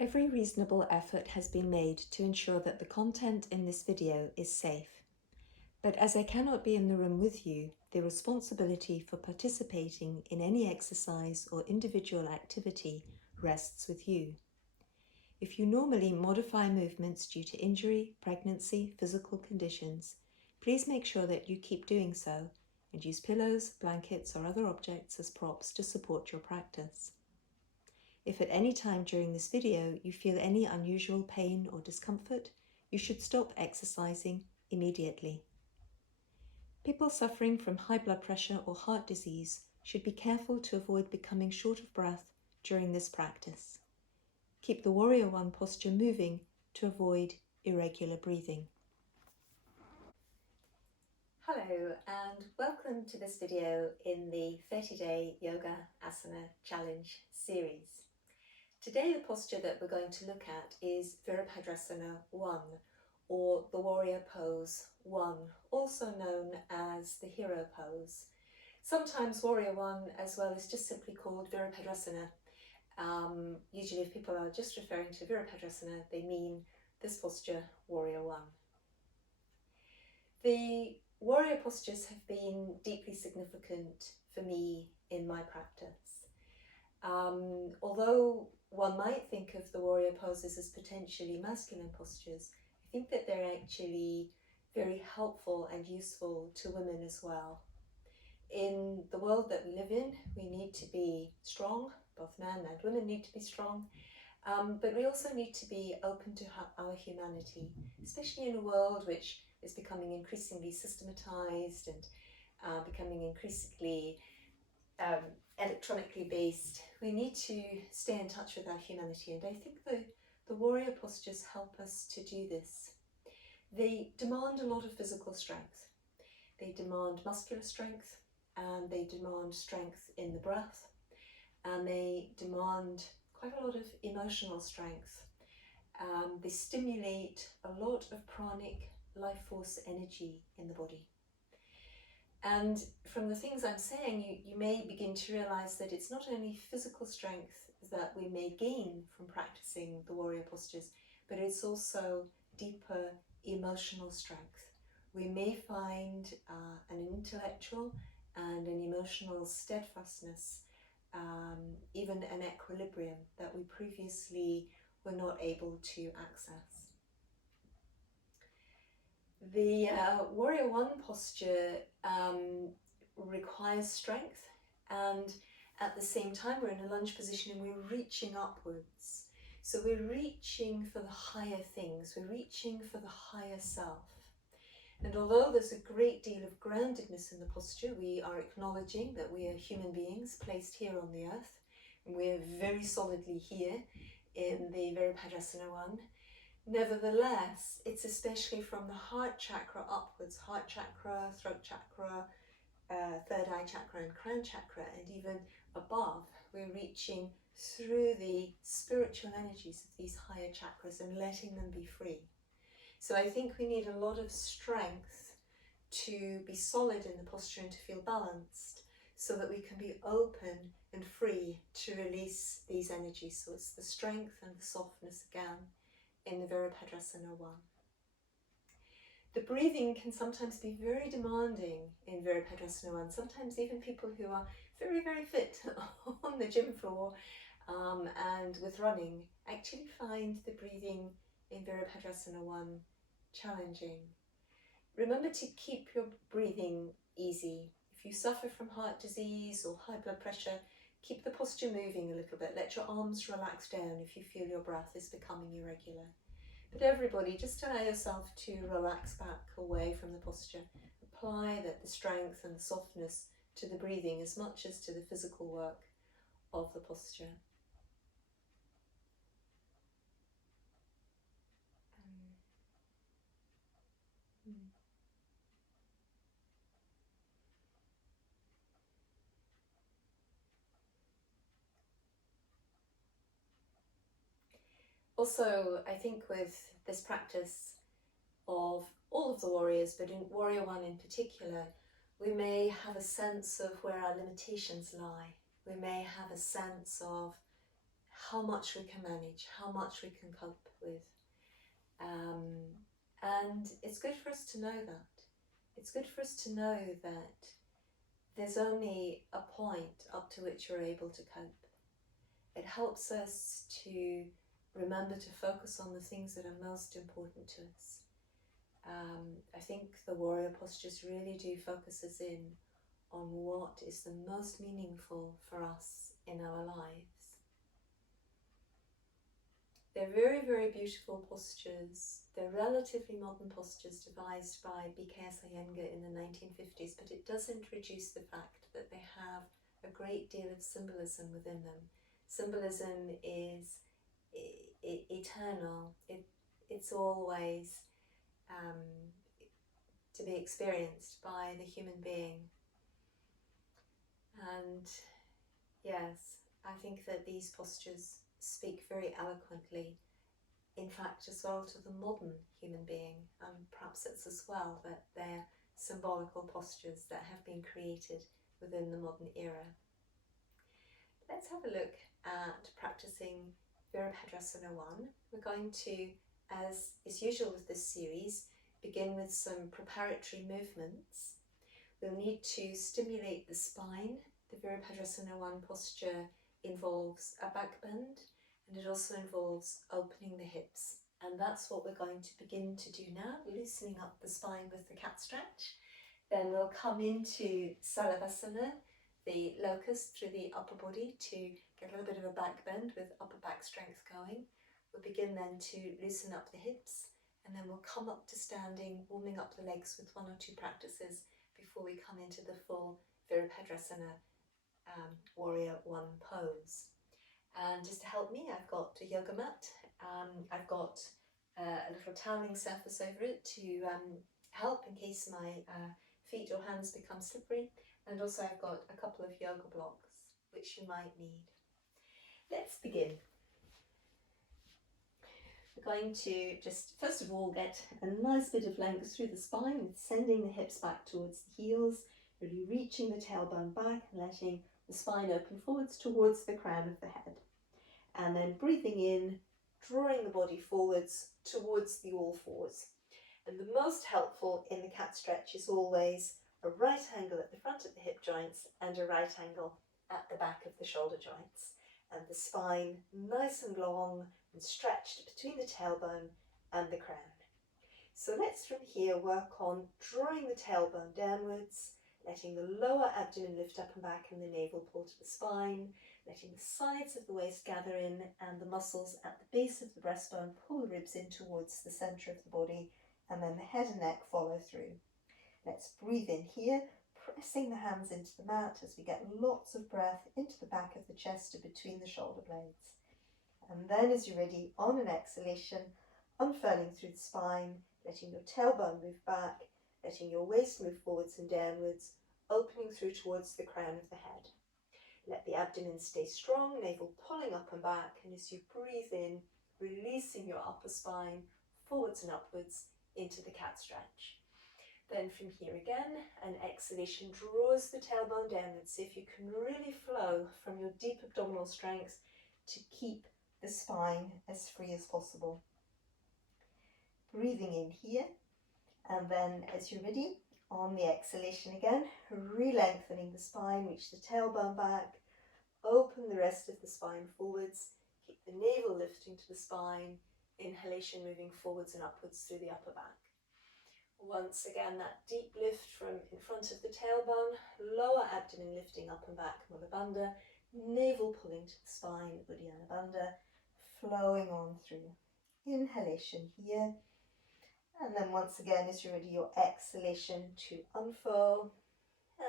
Every reasonable effort has been made to ensure that the content in this video is safe. But as I cannot be in the room with you, the responsibility for participating in any exercise or individual activity rests with you. If you normally modify movements due to injury, pregnancy, physical conditions, please make sure that you keep doing so and use pillows, blankets, or other objects as props to support your practice. If at any time during this video you feel any unusual pain or discomfort, you should stop exercising immediately. People suffering from high blood pressure or heart disease should be careful to avoid becoming short of breath during this practice. Keep the Warrior One posture moving to avoid irregular breathing. Hello and welcome to this video in the 30-day Yoga Asana Challenge series. Today the posture that we're going to look at is Virabhadrasana I, or the Warrior Pose 1, also known as the Hero Pose. Sometimes Warrior 1 as well is just simply called Virabhadrasana. Usually if people are just referring to Virabhadrasana, they mean this posture, Warrior 1. The warrior postures have been deeply significant for me in my practice. Although one might think of the warrior poses as potentially masculine postures, I think that they're actually very helpful and useful to women as well. In the world that we live in, we need to be strong, both men and women need to be strong, but we also need to be open to our humanity, especially in a world which is becoming increasingly systematized and becoming increasingly electronically based. We need to stay in touch with our humanity, and I think the warrior postures help us to do this. They demand a lot of physical strength. They demand muscular strength, and they demand strength in the breath, and they demand quite a lot of emotional strength. They stimulate a lot of pranic life force energy in the body. And from the things I'm saying, you may begin to realize that it's not only physical strength that we may gain from practicing the warrior postures, but it's also deeper emotional strength. We may find an intellectual and an emotional steadfastness, even an equilibrium that we previously were not able to access. The Warrior One posture requires strength, and at the same time we're in a lunge position and we're reaching upwards. So we're reaching for the higher things, we're reaching for the higher self. And although there's a great deal of groundedness in the posture, we are acknowledging that we are human beings placed here on the earth, and we're very solidly here in the Virabhadrasana One. Nevertheless, it's especially from the heart chakra upwards, heart chakra, throat chakra, third eye chakra and crown chakra, and even above, we're reaching through the spiritual energies of these higher chakras and letting them be free. So I think we need a lot of strength to be solid in the posture and to feel balanced, so that we can be open and free to release these energies. So it's the strength and the softness again in the Virabhadrasana One. The breathing can sometimes be very demanding in Virabhadrasana One. Sometimes even people who are very, very fit on the gym floor and with running actually find the breathing in Virabhadrasana One challenging. Remember to keep your breathing easy. If you suffer from heart disease or high blood pressure, keep the posture moving a little bit. Let your arms relax down if you feel your breath is becoming irregular. But everybody, just allow yourself to relax back away from the posture. Apply the strength and the softness to the breathing as much as to the physical work of the posture. Also, I think with this practice of all of the warriors, but in Warrior One in particular, we may have a sense of where our limitations lie. We may have a sense of how much we can manage, how much we can cope with. And it's good for us to know that. It's good for us to know that there's only a point up to which we're able to cope. It helps us to remember to focus on the things that are most important to us. I think the warrior postures really do focus us in on what is the most meaningful for us in our lives. They're very, very beautiful postures. They're relatively modern postures devised by B.K.S. Iyengar in the 1950s, but it doesn't reduce the fact that they have a great deal of symbolism within them. Symbolism is eternal. It's always to be experienced by the human being. And yes, I think that these postures speak very eloquently, in fact, as well to the modern human being, and perhaps it's as well that they're symbolical postures that have been created within the modern era. Let's have a look at practicing Virabhadrasana I. We're going to, as is usual with this series, begin with some preparatory movements. We'll need to stimulate the spine. The Virabhadrasana I posture involves a back bend, and it also involves opening the hips. And that's what we're going to begin to do now, loosening up the spine with the cat stretch. Then we'll come into Salavasana, the locust through the upper body to get a little bit of a back bend with upper back strength going. We'll begin then to loosen up the hips, and then we'll come up to standing, warming up the legs with 1 or 2 practices before we come into the full Virabhadrasana Warrior I pose. And just to help me, I've got a yoga mat. I've got a little toweling surface over it to help in case my feet or hands become slippery. And also I've got a couple of yoga blocks, which you might need. Let's begin. We're going to just, first of all, get a nice bit of length through the spine with sending the hips back towards the heels, really reaching the tailbone back and letting the spine open forwards towards the crown of the head. And then breathing in, drawing the body forwards towards the all fours. And the most helpful in the cat stretch is always a right angle at the front of the hip joints and a right angle at the back of the shoulder joints. And the spine nice and long and stretched between the tailbone and the crown. So let's from here work on drawing the tailbone downwards, letting the lower abdomen lift up and back and the navel pull to the spine, letting the sides of the waist gather in and the muscles at the base of the breastbone pull the ribs in towards the centre of the body, and then the head and neck follow through. Let's breathe in here, pressing the hands into the mat as we get lots of breath into the back of the chest and between the shoulder blades. And then as you're ready, on an exhalation, unfurling through the spine, letting your tailbone move back, letting your waist move forwards and downwards, opening through towards the crown of the head. Let the abdomen stay strong, navel pulling up and back, and as you breathe in, releasing your upper spine forwards and upwards into the cat stretch. Then from here again, an exhalation draws the tailbone downwards. See if you can really flow from your deep abdominal strength to keep the spine as free as possible. Breathing in here, and then as you're ready, on the exhalation again, re-lengthening the spine, reach the tailbone back, open the rest of the spine forwards, keep the navel lifting to the spine, inhalation moving forwards and upwards through the upper back. Once again, that deep lift from in front of the tailbone, lower abdomen lifting up and back, Mula Bandha, navel pulling to the spine, Uddiyana Bandha, flowing on through. Inhalation here, and then once again, as you're ready, your exhalation to unfurl,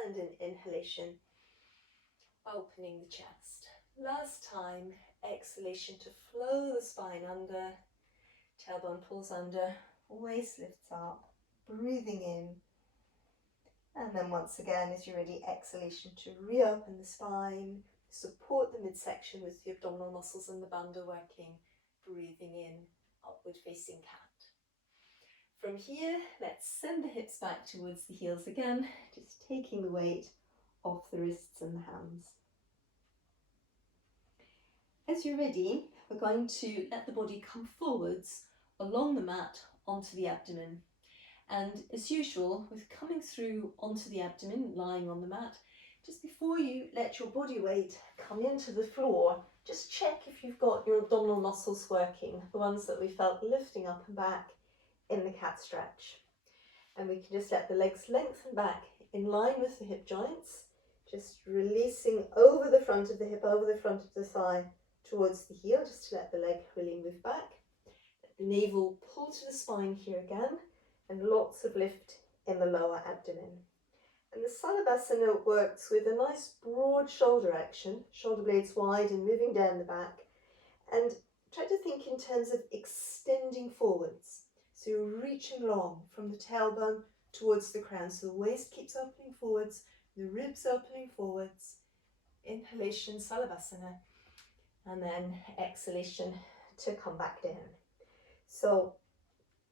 and an inhalation, opening the chest. Last time, exhalation to flow the spine under, tailbone pulls under, waist lifts up, breathing in, and then once again, as you're ready, exhalation to reopen the spine, support the midsection with the abdominal muscles and the bandha working, breathing in, upward facing cat. From here, let's send the hips back towards the heels again, just taking the weight off the wrists and the hands. As you're ready, we're going to let the body come forwards along the mat onto the abdomen. And as usual, with coming through onto the abdomen, lying on the mat, just before you let your body weight come into the floor, just check if you've got your abdominal muscles working, the ones that we felt lifting up and back in the cat stretch. And we can just let the legs lengthen back in line with the hip joints, just releasing over the front of the hip, over the front of the thigh towards the heel, just to let the leg really move back. Let the navel pull to the spine here again, and lots of lift in the lower abdomen. And the Salabhasana works with a nice broad shoulder action, shoulder blades wide and moving down the back. And try to think in terms of extending forwards. So you're reaching long from the tailbone towards the crown. So the waist keeps opening forwards, the ribs opening forwards. Inhalation, Salabhasana. And then exhalation to come back down. So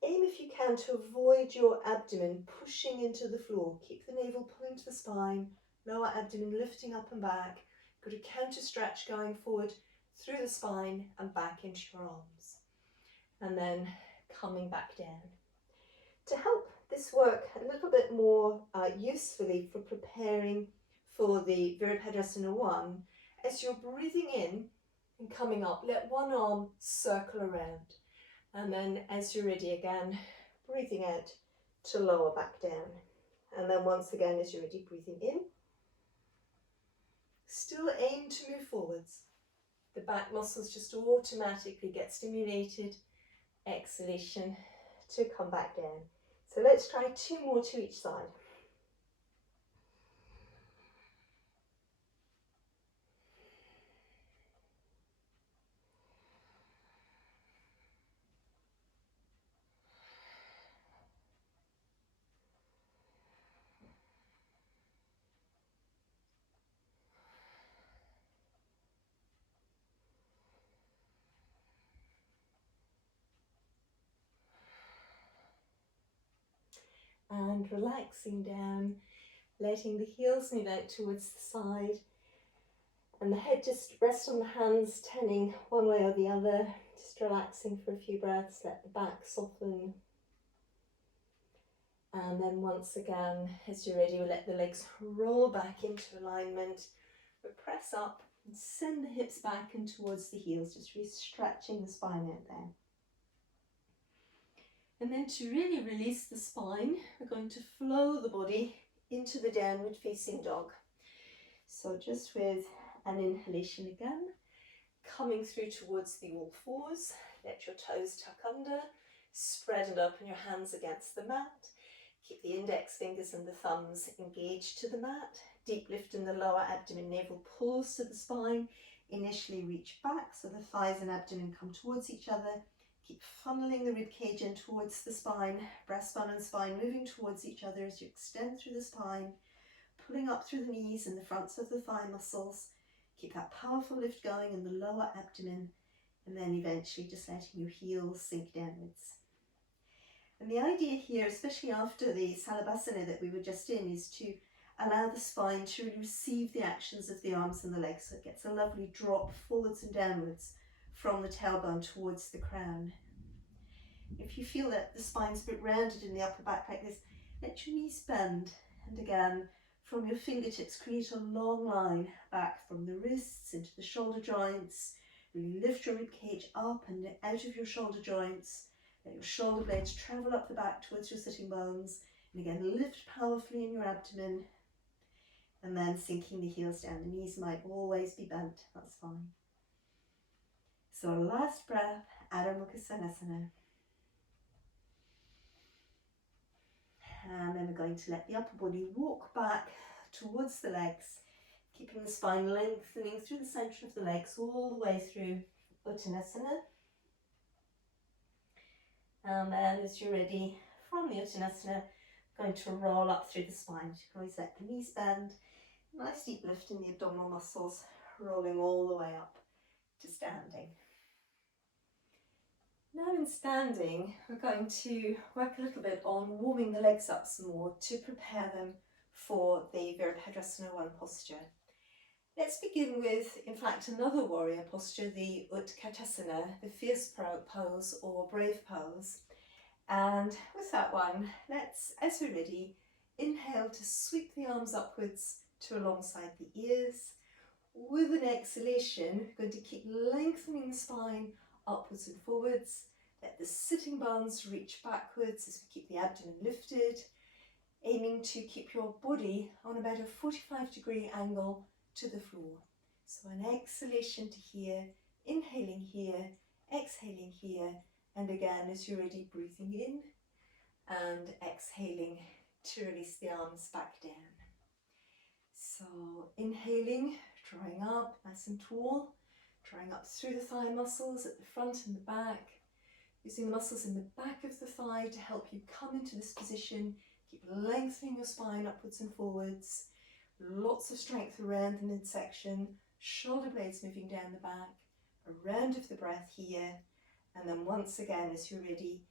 aim if you can to avoid your abdomen pushing into the floor. Keep the navel pulling to the spine, lower abdomen lifting up and back. Got a counter stretch going forward through the spine and back into your arms. And then coming back down. To help this work a little bit more usefully for preparing for the Virabhadrasana I, as you're breathing in and coming up, let one arm circle around. And then as you're ready again, breathing out to lower back down. And then once again, as you're ready, breathing in. Still aim to move forwards. The back muscles just automatically get stimulated. Exhalation to come back down. So let's try 2 more to each side. And relaxing down, letting the heels move out towards the side, and the head just rests on the hands, turning one way or the other, just relaxing for a few breaths, let the back soften. And then once again, as you're ready, we'll let the legs roll back into alignment. We'll press up and send the hips back and towards the heels, just really stretching the spine out there. And then to really release the spine, we're going to flow the body into the downward facing dog. So just with an inhalation again, coming through towards the all fours, let your toes tuck under, spread and open your hands against the mat. Keep the index fingers and the thumbs engaged to the mat. Deep lift in the lower abdomen, navel pulls to the spine. Initially reach back so the thighs and abdomen come towards each other. Keep funneling the rib cage in towards the spine, breastbone and spine moving towards each other as you extend through the spine, pulling up through the knees and the fronts of the thigh muscles. Keep that powerful lift going in the lower abdomen, and then eventually just letting your heels sink downwards. And the idea here, especially after the Salabhasana that we were just in, is to allow the spine to really receive the actions of the arms and the legs, so it gets a lovely drop forwards and downwards from the tailbone towards the crown. If you feel that the spine's a bit rounded in the upper back like this, let your knees bend, and again from your fingertips create a long line back from the wrists into the shoulder joints. Really lift your rib cage up and out of your shoulder joints. Let your shoulder blades travel up the back towards your sitting bones, and again lift powerfully in your abdomen, and then sinking the heels down. The knees might always be bent, that's fine. So last breath, Adho Mukha Svanasana. And then we're going to let the upper body walk back towards the legs, keeping the spine lengthening through the centre of the legs all the way through Uttanasana. And then as you're ready, from the Uttanasana, going to roll up through the spine. You can always let the knees bend, nice deep lift in the abdominal muscles, rolling all the way up to standing. Now in standing, we're going to work a little bit on warming the legs up some more to prepare them for the Virabhadrasana I posture. Let's begin with, in fact, another warrior posture, the Utkatasana, the fierce pose or brave pose. And with that one, let's, as we're ready, inhale to sweep the arms upwards to alongside the ears. With an exhalation, we're going to keep lengthening the spine upwards and forwards. Let the sitting bones reach backwards as we keep the abdomen lifted, aiming to keep your body on about a 45-degree angle to the floor. So an exhalation to here, inhaling here, exhaling here, and again as you're ready, breathing in and exhaling to release the arms back down. So inhaling, drawing up nice and tall, drawing up through the thigh muscles at the front and the back, using the muscles in the back of the thigh to help you come into this position. Keep lengthening your spine upwards and forwards. Lots of strength around the midsection, shoulder blades moving down the back, a round of the breath here, and then once again as you're ready,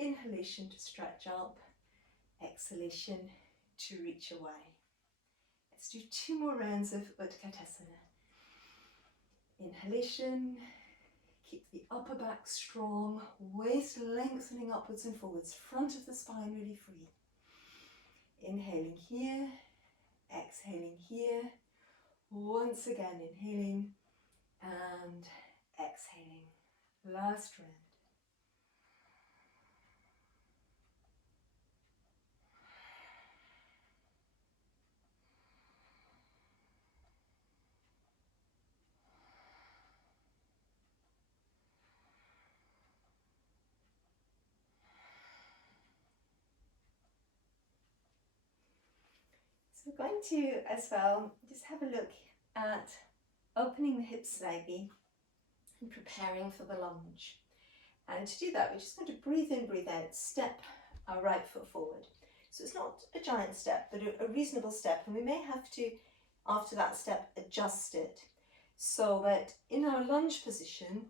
inhalation to stretch up, exhalation to reach away. Let's do 2 more rounds of Utkatasana. Inhalation, keep the upper back strong, waist lengthening upwards and forwards, front of the spine really free. Inhaling here, exhaling here, once again inhaling and exhaling. Last round. So we're going to, as well, just have a look at opening the hips slightly and preparing for the lunge. And to do that, we're just going to breathe in, breathe out, step our right foot forward. So it's not a giant step, but a reasonable step. And we may have to, after that step, adjust it so that in our lunge position,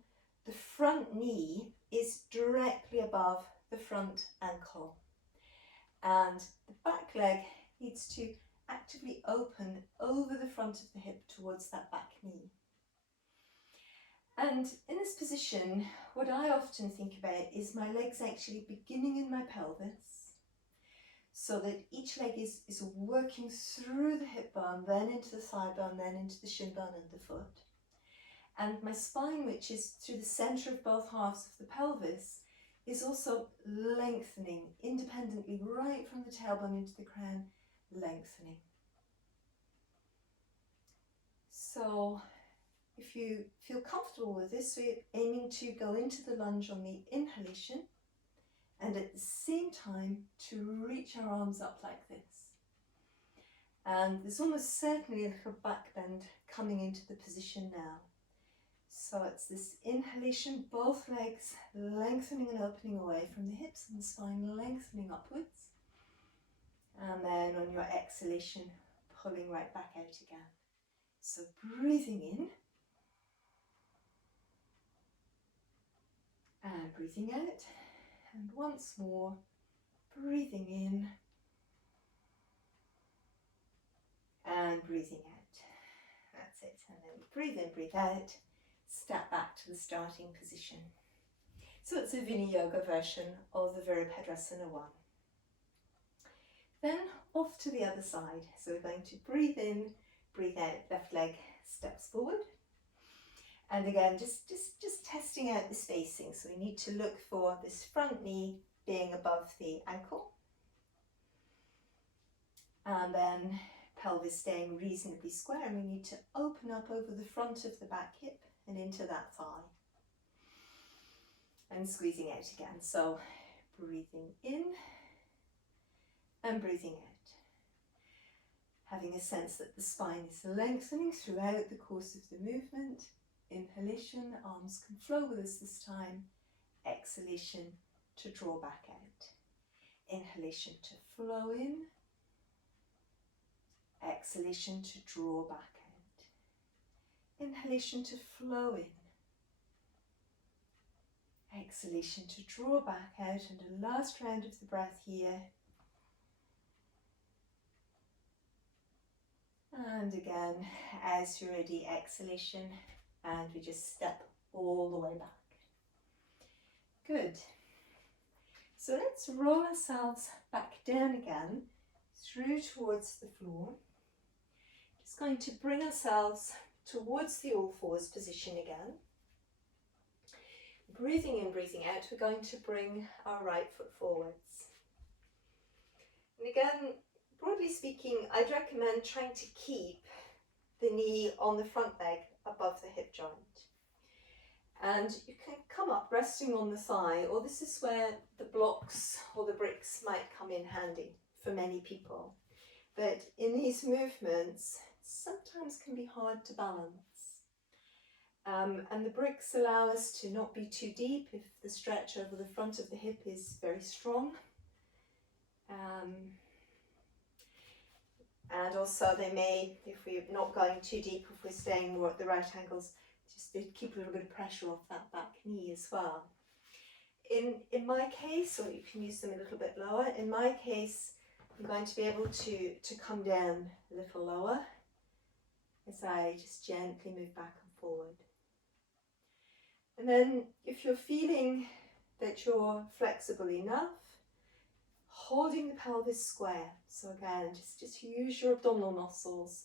the front knee is directly above the front ankle. And the back leg needs to actively open over the front of the hip towards that back knee. And in this position, what I often think about is my legs actually beginning in my pelvis, so that each leg is working through the hip bone, then into the thigh bone, then into the shin bone and the foot. And my spine, which is through the centre of both halves of the pelvis, is also lengthening independently right from the tailbone into the crown, lengthening. So if you feel comfortable with this, we're aiming to go into the lunge on the inhalation and at the same time to reach our arms up like this. And there's almost certainly a little back bend coming into the position now. So it's this inhalation, both legs lengthening and opening away from the hips and the spine lengthening upwards. And then on your exhalation, pulling right back out again. So breathing in and breathing out. And once more, breathing in and breathing out. That's it. And then breathe in, breathe out. Step back to the starting position. So it's a Vinyasa version of the Virabhadrasana I. Then off to the other side. So we're going to breathe in, breathe out, left leg steps forward. And again, just testing out the spacing. So we need to look for this front knee being above the ankle. And then pelvis staying reasonably square. And we need to open up over the front of the back hip and into that thigh. And squeezing out again. So breathing in and breathing out. Having a sense that the spine is lengthening throughout the course of the movement. Inhalation, arms can flow with us this time. Exhalation to draw back out. Inhalation to flow in. Exhalation to draw back out. Inhalation to flow in. Exhalation to draw back out, and a last round of the breath here. And again, as you're ready, exhalation, and we just step all the way back. Good. So let's roll ourselves back down again, through towards the floor. Just going to bring ourselves towards the all fours position again. Breathing in, breathing out, we're going to bring our right foot forwards. And again, broadly speaking, I'd recommend trying to keep the knee on the front leg above the hip joint. And you can come up resting on the thigh, or this is where the blocks or the bricks might come in handy for many people. But in these movements, sometimes can be hard to balance. And the bricks allow us to not be too deep if the stretch over the front of the hip is very strong. And also they may, if we're not going too deep, if we're staying more at the right angles, just to keep a little bit of pressure off that back knee as well. In my case, or you can use them a little bit lower, in my case, I'm going to be able to come down a little lower as I just gently move back and forward. And then if you're feeling that you're flexible enough, holding the pelvis square. So again, just use your abdominal muscles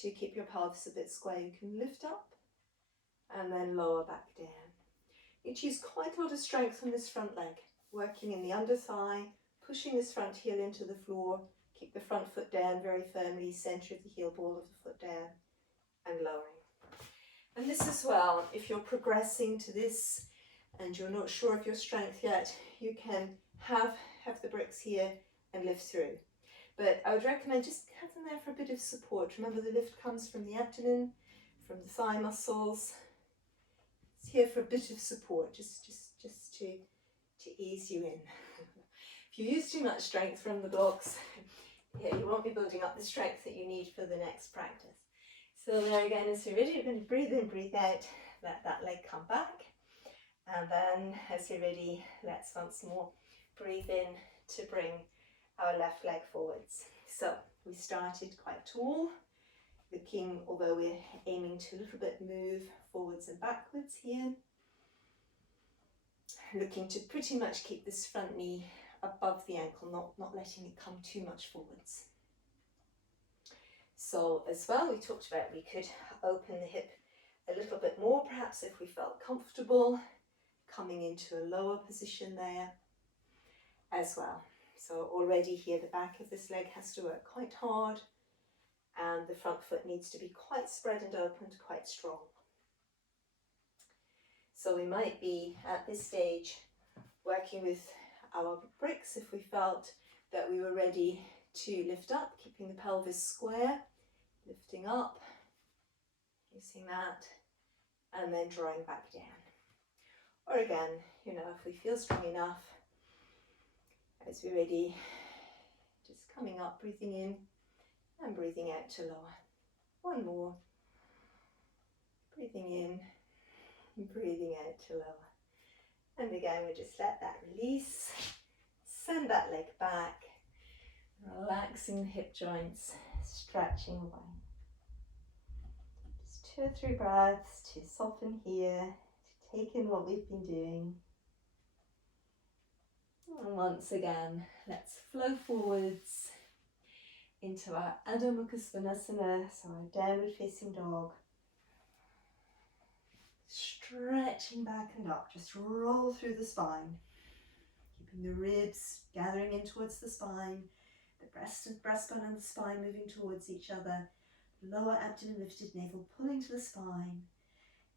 to keep your pelvis a bit square. You can lift up and then lower back down. You use quite a lot of strength on this front leg, working in the under thigh, pushing this front heel into the floor, keep the front foot down very firmly, centre of the heel ball of the foot down, and lowering. And this as well, if you're progressing to this and you're not sure of your strength yet, you can have the bricks here and lift through. But I would recommend just have them there for a bit of support. Remember, the lift comes from the abdomen, from the thigh muscles. It's here for a bit of support, just to ease you in. If you use too much strength from the blocks, yeah, you won't be building up the strength that you need for the next practice. So there again, as you're ready, you're going to breathe in, breathe out, let that leg come back. And then as you're ready, let's once more breathe in to bring our left leg forwards. So we started quite tall, looking, although we're aiming to a little bit move forwards and backwards here. Looking to pretty much keep this front knee above the ankle, not letting it come too much forwards. So as well, we talked about we could open the hip a little bit more, perhaps if we felt comfortable, coming into a lower position there as well. So already here, the back of this leg has to work quite hard, and the front foot needs to be quite spread and opened, quite strong. So we might be at this stage working with our bricks if we felt that we were ready to lift up, keeping the pelvis square, lifting up, using that, and then drawing back down. Or again, if we feel strong enough, as we're ready, just coming up, breathing in and breathing out to lower. One more. Breathing in and breathing out to lower. And again, we just let that release, send that leg back, relaxing the hip joints, stretching away. Just 2 or 3 breaths to soften here, to take in what we've been doing. And once again, let's flow forwards into our Adho Mukha Svanasana, so our downward facing dog. Stretching back and up, just roll through the spine, keeping the ribs gathering in towards the spine, the breastbone and the spine moving towards each other, lower abdomen lifted, navel pulling to the spine,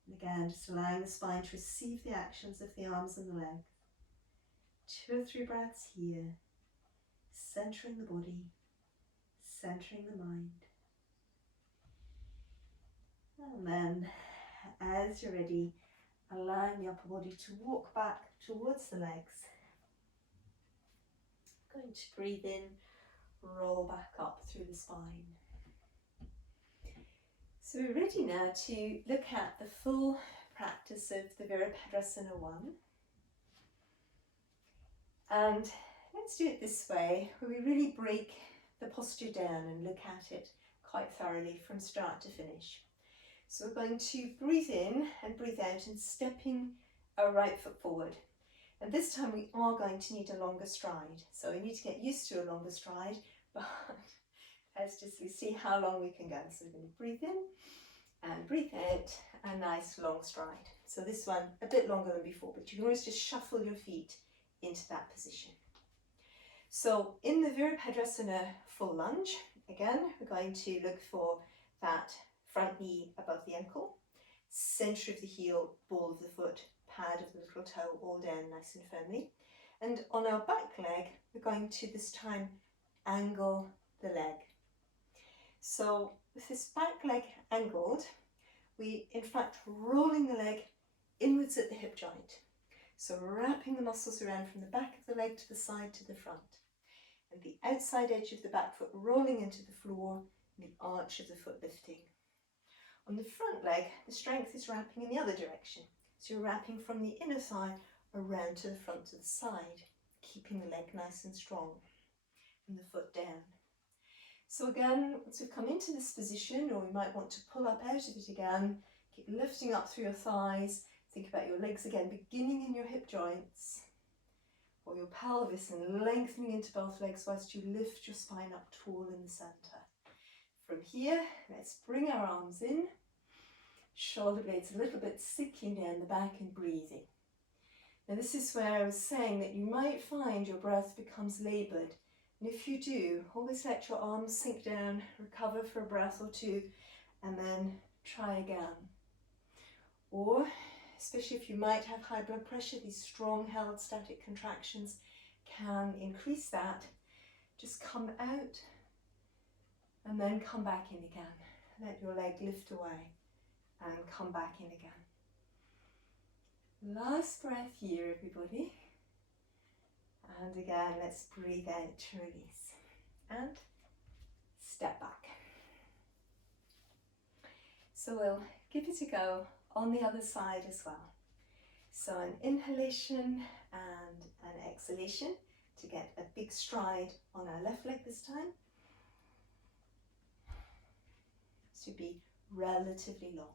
and again just allowing the spine to receive the actions of the arms and the legs. 2 or 3 breaths here, centering the body, centering the mind. And then, as you're ready, allowing the upper body to walk back towards the legs. Going to breathe in, roll back up through the spine. So we're ready now to look at the full practice of the Virabhadrasana I. And let's do it this way, where we really break the posture down and look at it quite thoroughly from start to finish. So we're going to breathe in and breathe out and stepping our right foot forward. And this time we are going to need a longer stride. So we need to get used to a longer stride, but let's just see how long we can go. So we're going to breathe in and breathe out, a nice long stride. So this one a bit longer than before, but you can always just shuffle your feet into that position. So in the Virabhadrasana full lunge, again, we're going to look for that front knee above the ankle, centre of the heel, ball of the foot, pad of the little toe all down nice and firmly. And on our back leg, we're going to this time angle the leg. So with this back leg angled, we in fact rolling the leg inwards at the hip joint. So wrapping the muscles around from the back of the leg to the side to the front. And the outside edge of the back foot rolling into the floor and the arch of the foot lifting. On the front leg, the strength is wrapping in the other direction. So you're wrapping from the inner thigh around to the front to the side, keeping the leg nice and strong and the foot down. So again, once we've come into this position, or we might want to pull up out of it again, keep lifting up through your thighs. Think about your legs again, beginning in your hip joints or your pelvis and lengthening into both legs whilst you lift your spine up tall in the centre. From here, let's bring our arms in, shoulder blades a little bit sinking down the back and breathing. Now this is where I was saying that you might find your breath becomes laboured. And if you do, always let your arms sink down, recover for a breath or two, and then try again. Or, especially if you might have high blood pressure, these strong held static contractions can increase that. Just come out and then come back in again. Let your leg lift away and come back in again. Last breath here, everybody. And again, let's breathe out to release. And step back. So we'll give it a go on the other side as well. So an inhalation and an exhalation to get a big stride on our left leg this time. To be relatively long.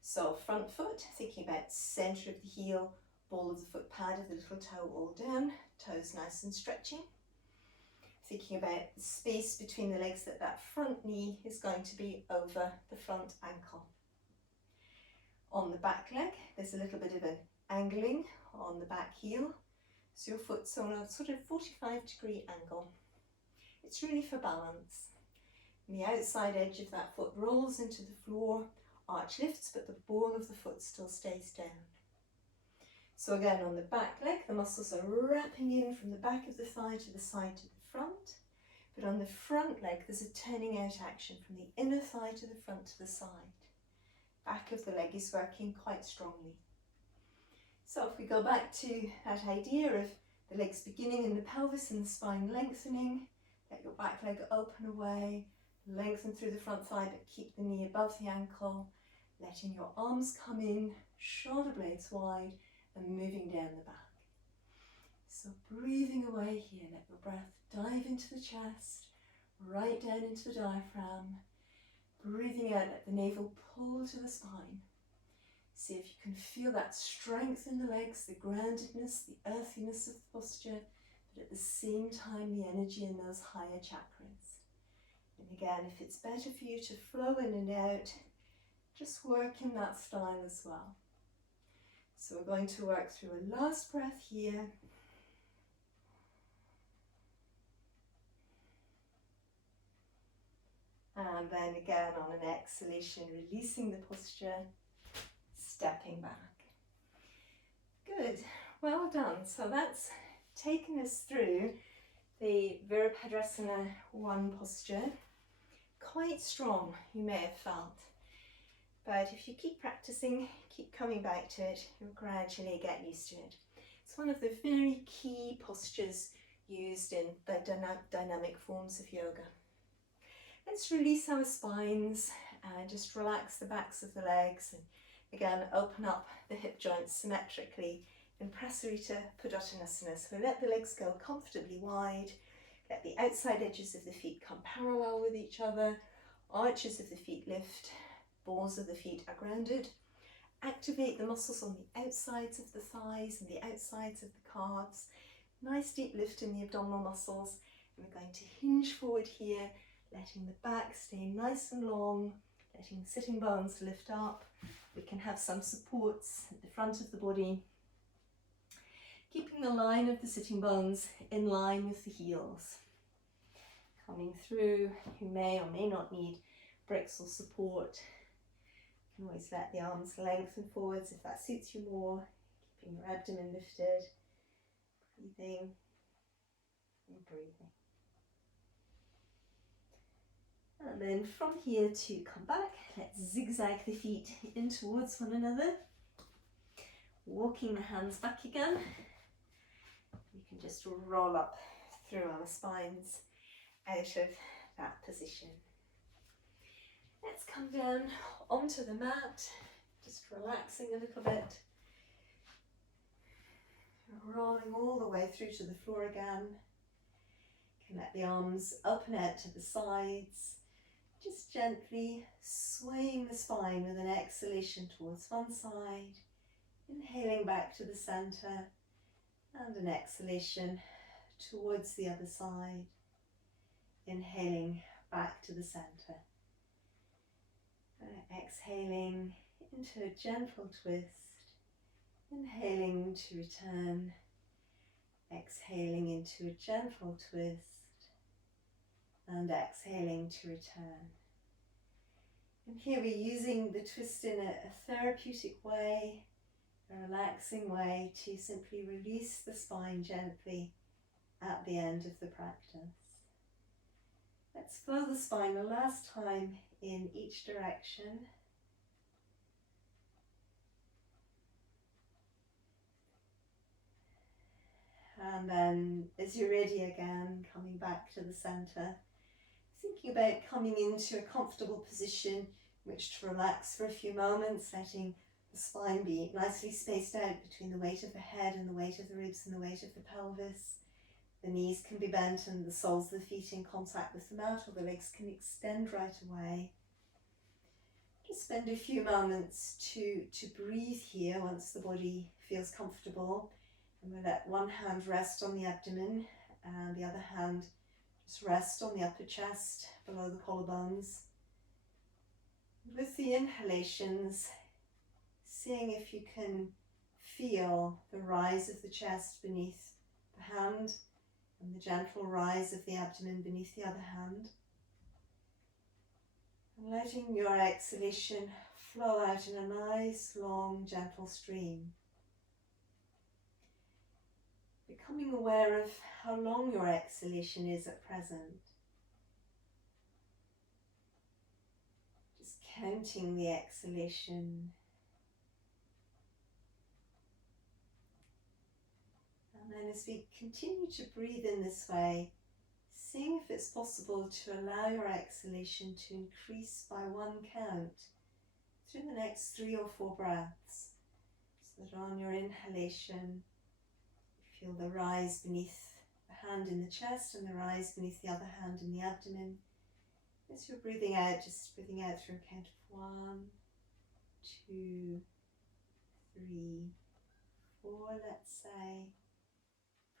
So front foot, thinking about centre of the heel, ball of the foot, pad of the little toe all down, toes nice and stretching. Thinking about the space between the legs, that front knee is going to be over the front ankle. On the back leg, there's a little bit of an angling on the back heel. So your foot's on a sort of 45-degree angle. It's really for balance. And the outside edge of that foot rolls into the floor, arch lifts, but the ball of the foot still stays down. So again, on the back leg, the muscles are wrapping in from the back of the thigh to the side to the front. But on the front leg, there's a turning out action from the inner thigh to the front to the side. Back of the leg is working quite strongly. So if we go back to that idea of the legs beginning in the pelvis and the spine lengthening, let your back leg open away, lengthen through the front thigh, but keep the knee above the ankle, letting your arms come in, shoulder blades wide, and moving down the back. So breathing away here, let your breath dive into the chest, right down into the diaphragm. Breathing out, let the navel pull to the spine. See if you can feel that strength in the legs, the groundedness, the earthiness of the posture, but at the same time the energy in those higher chakras. And again, if it's better for you to flow in and out, just work in that style as well. So we're going to work through a last breath here. And then again on an exhalation, releasing the posture, stepping back. Good, well done. So that's taken us through the Virabhadrasana I posture. Quite strong, you may have felt. But if you keep practicing, keep coming back to it, you'll gradually get used to it. It's one of the very key postures used in the dynamic forms of yoga. Let's release our spines and just relax the backs of the legs. And again, open up the hip joints symmetrically in Prasarita Padottanasana. So let the legs go comfortably wide. Let the outside edges of the feet come parallel with each other. Arches of the feet lift, balls of the feet are grounded. Activate the muscles on the outsides of the thighs and the outsides of the calves. Nice deep lift in the abdominal muscles. And we're going to hinge forward here, letting the back stay nice and long, letting the sitting bones lift up. We can have some supports at the front of the body, keeping the line of the sitting bones in line with the heels. Coming through, you may or may not need bricks or support. You can always let the arms lengthen forwards if that suits you more, keeping your abdomen lifted, breathing and breathing. And then from here to come back, let's zigzag the feet in towards one another. Walking the hands back again. You can just roll up through our spines out of that position. Let's come down onto the mat, just relaxing a little bit. Rolling all the way through to the floor again. You can let the arms up and out to the sides. Just gently swaying the spine with an exhalation towards one side, inhaling back to the center, and an exhalation towards the other side, inhaling back to the center. Exhaling into a gentle twist, inhaling to return, exhaling into a gentle twist, and exhaling to return. And here we're using the twist in a therapeutic way, a relaxing way to simply release the spine gently at the end of the practice. Let's flow the spine the last time in each direction. And then as you're ready again, coming back to the center, thinking about coming into a comfortable position in which to relax for a few moments, letting the spine be nicely spaced out between the weight of the head and the weight of the ribs and the weight of the pelvis. The knees can be bent and the soles of the feet in contact with the mat, or the legs can extend right away. Just spend a few moments to breathe here once the body feels comfortable. And we'll let one hand rest on the abdomen and the other hand just rest on the upper chest below the collarbones. With the inhalations, seeing if you can feel the rise of the chest beneath the hand and the gentle rise of the abdomen beneath the other hand. And letting your exhalation flow out in a nice, long, gentle stream. Becoming aware of how long your exhalation is at present. Just counting the exhalation. And then as we continue to breathe in this way, seeing if it's possible to allow your exhalation to increase by one count through the next 3 or 4 breaths. So that on your inhalation, you feel the rise beneath the hand in the chest and the rise beneath the other hand in the abdomen. As you're breathing out, just breathing out through a count of 1, 2, 3, 4, let's say.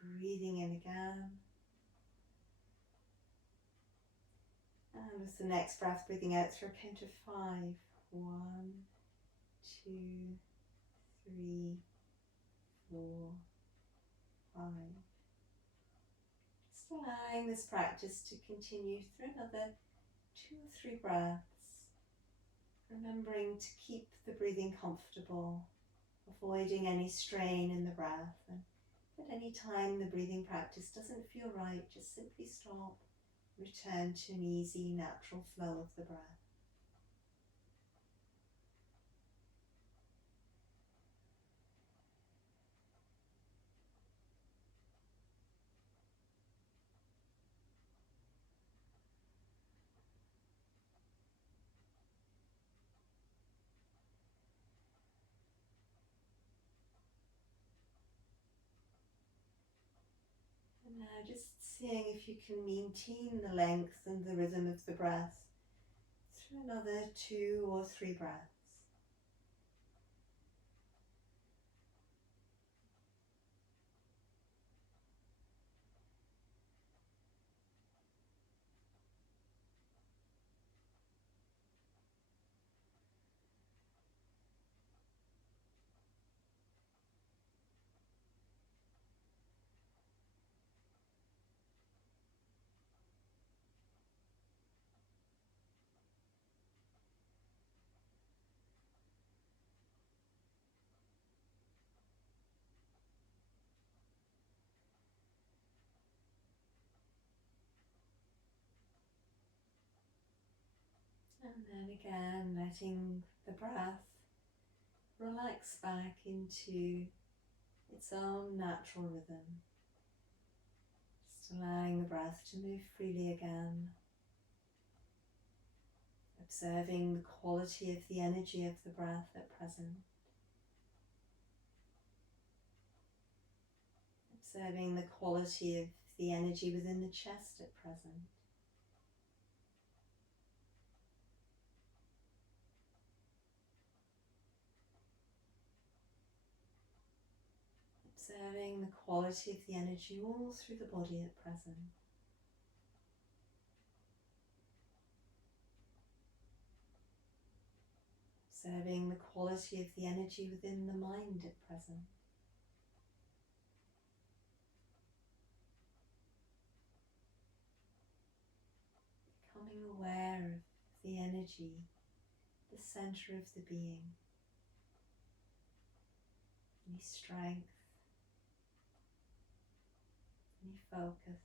Breathing in again. And with the next breath, breathing out through a count of 5. 1, 2, 3, 4, 5. Just allowing this practice to continue through another 2 or 3 breaths. Remembering to keep the breathing comfortable, avoiding any strain in the breath. And at any time the breathing practice doesn't feel right, just simply stop. Return to an easy, natural flow of the breath. And now just seeing if you can maintain the length and the rhythm of the breath to another 2 or 3 breaths. And then again, letting the breath relax back into its own natural rhythm. Just allowing the breath to move freely again. Observing the quality of the energy of the breath at present. Observing the quality of the energy within the chest at present. Observing the quality of the energy all through the body at present. Observing the quality of the energy within the mind at present. Becoming aware of the energy, the center of the being. Any strength, any focus,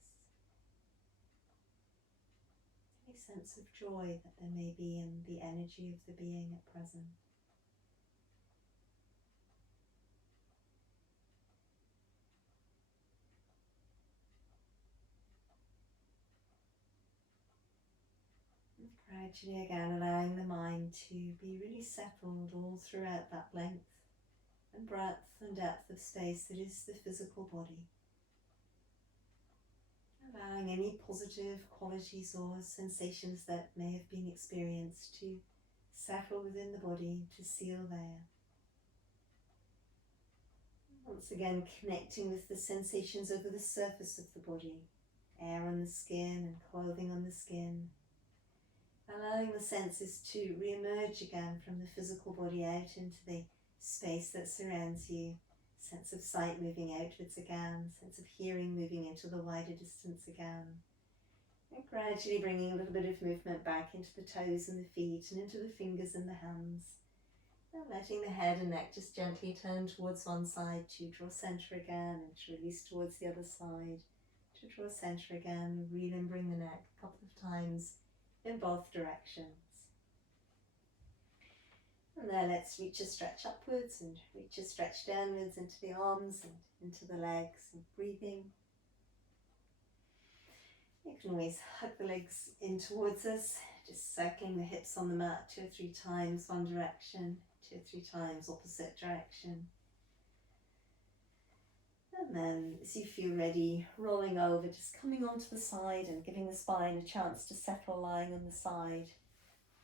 any sense of joy that there may be in the energy of the being at present. And gradually again allowing the mind to be really settled all throughout that length and breadth and depth of space that is the physical body. Allowing any positive qualities or sensations that may have been experienced to settle within the body, to seal there. Once again connecting with the sensations over the surface of the body, air on the skin and clothing on the skin. Allowing the senses to re-emerge again from the physical body out into the space that surrounds you. Sense of sight moving outwards again, sense of hearing moving into the wider distance again. And gradually bringing a little bit of movement back into the toes and the feet and into the fingers and the hands. And letting the head and neck just gently turn towards one side to draw center again and to release towards the other side. To draw center again, reel and bring the neck a couple of times in both directions. And then let's reach a stretch upwards and reach a stretch downwards into the arms and into the legs, and breathing. You can always hug the legs in towards us, just circling the hips on the mat 2 or 3 times one direction, 2 or 3 times opposite direction. And then as you feel ready, rolling over, just coming onto the side and giving the spine a chance to settle lying on the side.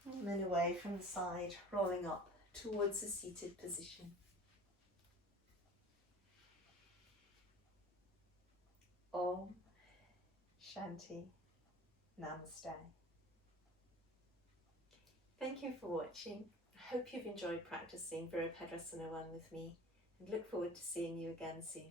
And then away from the side, rolling up towards a seated position. Om Shanti Namaste. Thank you for watching. I hope you've enjoyed practicing Virabhadrasana I with me, and look forward to seeing you again soon.